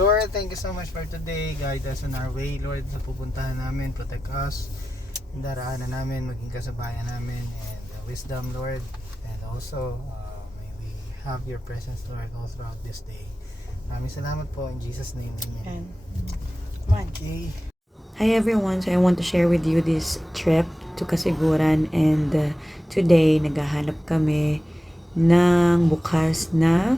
Lord, thank you so much for today. Guide us on our way, Lord, sa pupuntahan namin. Protect us, yung daraanan namin, maging kasabayan namin, and wisdom, Lord. And also, may we have your presence, Lord, all throughout this day. Maraming salamat po. In Jesus' name, amen. Okay. Hi everyone, so I want to share with you this trip to Kasiguran, and today naghahanap kami ng bukas na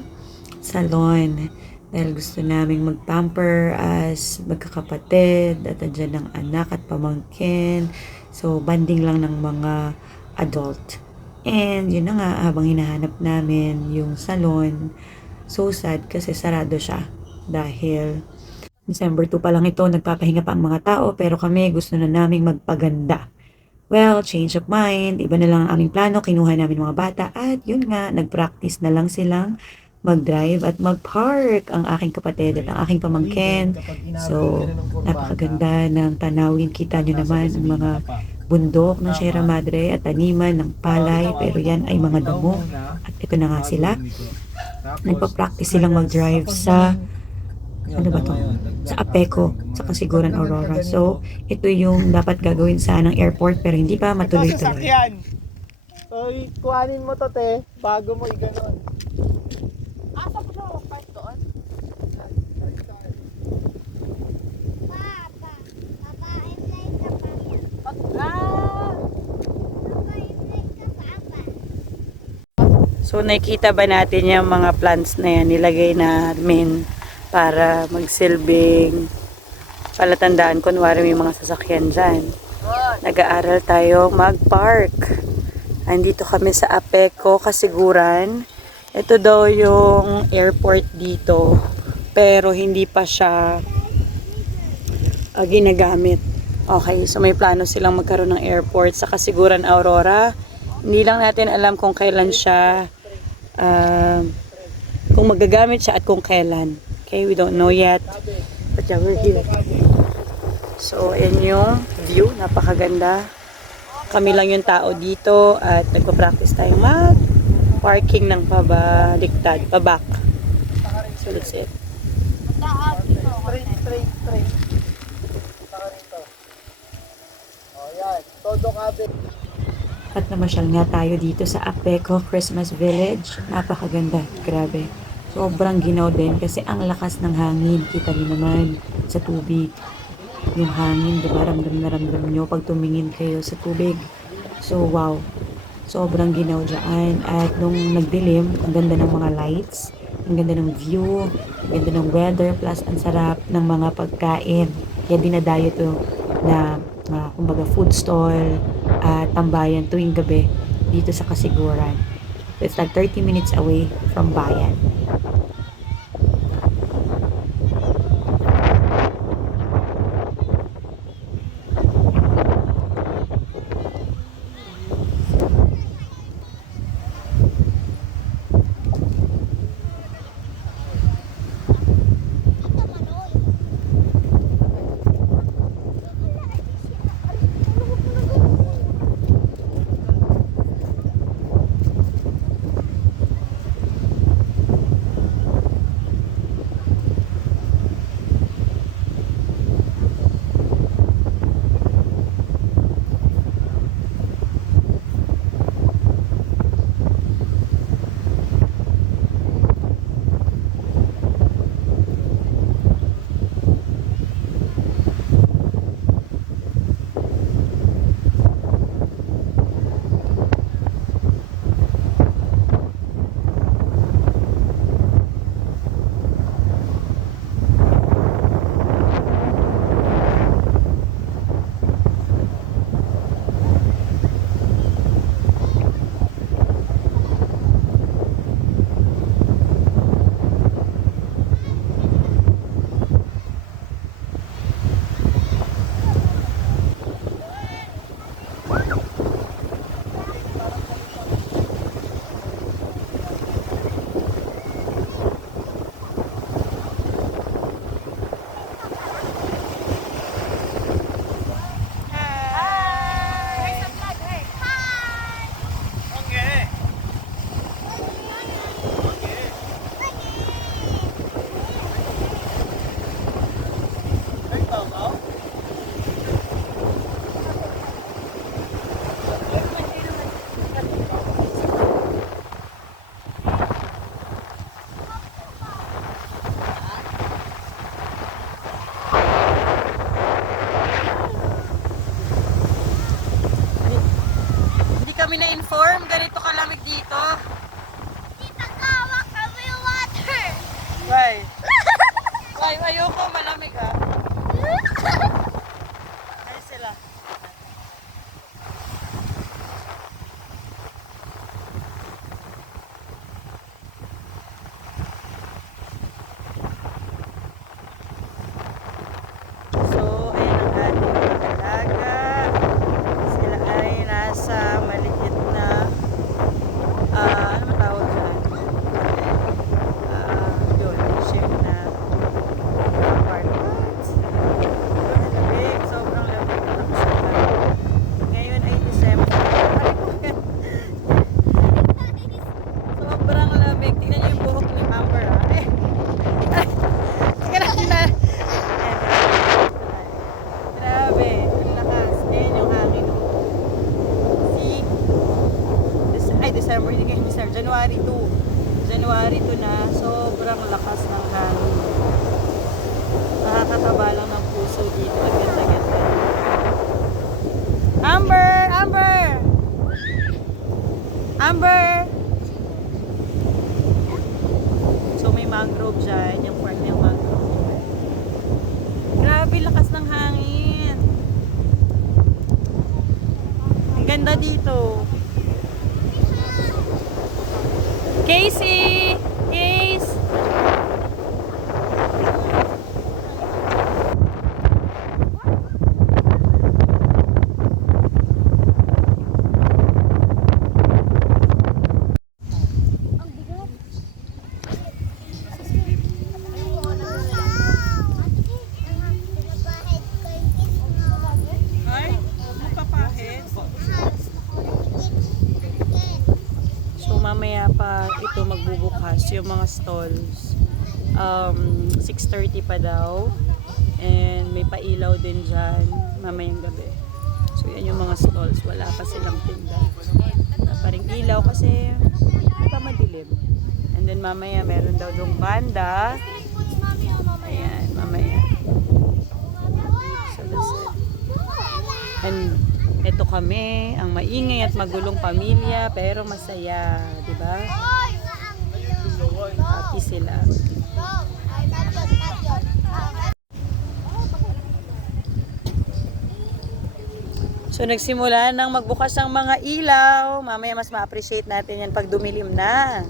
salon dahil gusto naming mag-pamper as magkakapatid at andyan ng anak at pamangkin, so banding lang ng mga adult. And yun na nga, habang hinahanap namin yung salon, so sad kasi sarado siya dahil December 2 pa lang ito, nagpapahinga pa ang mga tao, pero kami gusto na naming magpaganda. Well, change of mind, iba na lang ang aming plano, kinuha namin mga bata, at yun nga, nag-practice na lang silang mag-drive at mag-park ang aking kapatid at ang aking pamangkin. So, napakaganda ng tanawin. Kita nyo naman ang mga bundok ng Sierra Madre at taniman ng palay, pero yan ay mga damo. At ito na nga sila. Nagpa-practice silang mag-drive sa ano ba to? Sa Apeco, sa Kasiguran, Aurora. So, ito yung dapat gagawin sa ng airport pero hindi pa matuloy-tuloy. So, kuhanin mo to, te, bago mo i-ganon. Asa po siya mag-park doon? Papa, i-play ka Papa. Ah! Papa, i-play ka Papa. So, nakikita ba natin yung mga plants na yan nilagay namin para magsilbing palatandaan kunwari may mga sasakyan dyan. Nag-aaral tayo mag-park. Andito kami sa Apeco, Kasiguran. Ito daw yung airport dito, pero hindi pa siya ginagamit. Okay, so may plano silang magkaroon ng airport sa Kasiguran, Aurora. Hindi lang natin alam kung kailan siya, kung magagamit siya at kung kailan. Okay, we don't know yet. But yeah, we're here. So, ayan yung view. Napakaganda. Kami lang yung tao dito at nagpa-practice tayong mag-parking ng pabaliktad, paback. So, that's it. Straight. Saka rito. O, yan. Todo kabe. At namasyal nga tayo dito sa Apeco Christmas Village. Napakaganda. Grabe. Sobrang ginaw din kasi ang lakas ng hangin. Kita niyo naman sa tubig. Yung hangin, diba? Ramdam na ramdam nyo pag tumingin kayo sa tubig. So, wow. Sobrang ginaw dyan. At nung nagdilim, ang ganda ng mga lights, ang ganda ng view, ang ganda ng weather, plus ang sarap ng mga pagkain. Kaya dinadayo to na kumbaga food stall at tambayan tuwing gabi dito sa Kasiguran. So, it's like 30 minutes away from Bayan. Ayoko, malamig ah. Ay sila. So, ayan ang ating mga alaga. Sila ay nasa maliit na ano ba tawag dyan? Yun, ship na apartment. Sobrang lamig, sobrang lamig. Malakas ang lamig. Ngayon ay December. Sobrang lamig. Tingnan niyo yung buhok ni Amber ah. Sige na. Grabe, ang lakas. Ayan yung hangin. See? December, hindi kayo December. January 2. January 2 na. Sobrang lakas ng hangin. Nakakataba lang ng puso dito. Ang ganda-ganda. Amber! Amber! Amber! So may mangrove dyan. Yung part niyang mangrove. Grabe, lakas ng hangin. Ang ganda dito. Casey! Case! Ay, magpapahid. So mamaya pa ito magbubukas yung mga stalls. 6:30 pa daw. And may pailaw din dyan mamayang gabi. So yan yung mga stalls. Wala pa silang tinda. Wala pa ring ilaw kasi pa madilim. And then mamaya meron daw dong banda. Ayan, mamaya. So that's it. And ito kami, ang maingay at magulong pamilya, pero masaya, di ba? Happy sila. So nagsimula nang magbukas ang mga ilaw. Mamaya mas ma-appreciate natin yan pag dumilim na.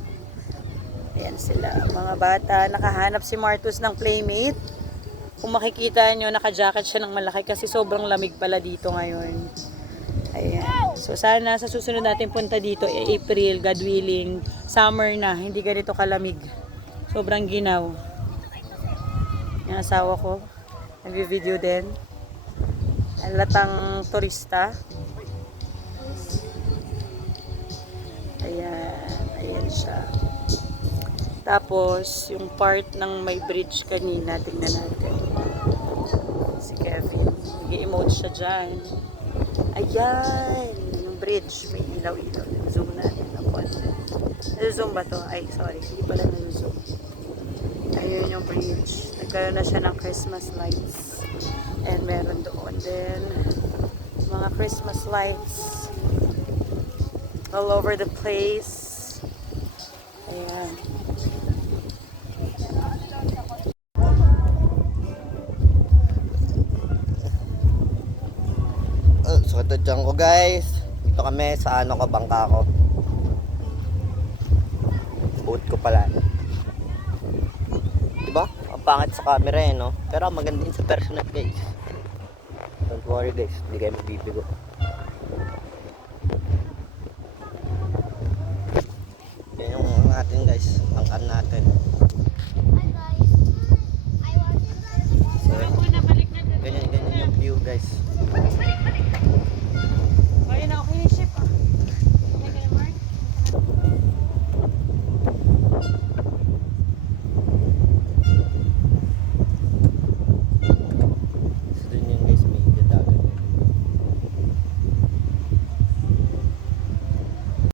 Ayan sila, mga bata. Nakahanap si Martus ng playmate. Kung makikita nyo, naka-jacket siya ng malaki kasi sobrang lamig pala dito ngayon. Ayan. So sana sa susunod natin punta dito, April, God willing, summer na, hindi ganito kalamig. Sobrang ginaw. Yung asawa ko, nag-video din. Halatang turista. Ayan, ayan siya. Tapos, yung part ng may bridge kanina, tingnan natin. Si Kevin, nag-emote siya dyan. Ayan, yung bridge, may ilaw-ilaw. Zoom natin na konti. Zoom ba to? Ay, sorry, hindi pala na-zoom. Ayun yung bridge. Nagkaroon na siya ng Christmas lights. And meron doon din mga Christmas lights all over the place. Ayan. So ito dyan ko guys. Dito kami sa ano ko, bangka ko. Boat ko pala. Diba? Ang pangit sa camera eh, no? Pero maganda din sa personal guys. Don't worry guys, hindi kayo mabibigo. Yan yung natin guys, bangkan natin. So, ganyan yung view guys.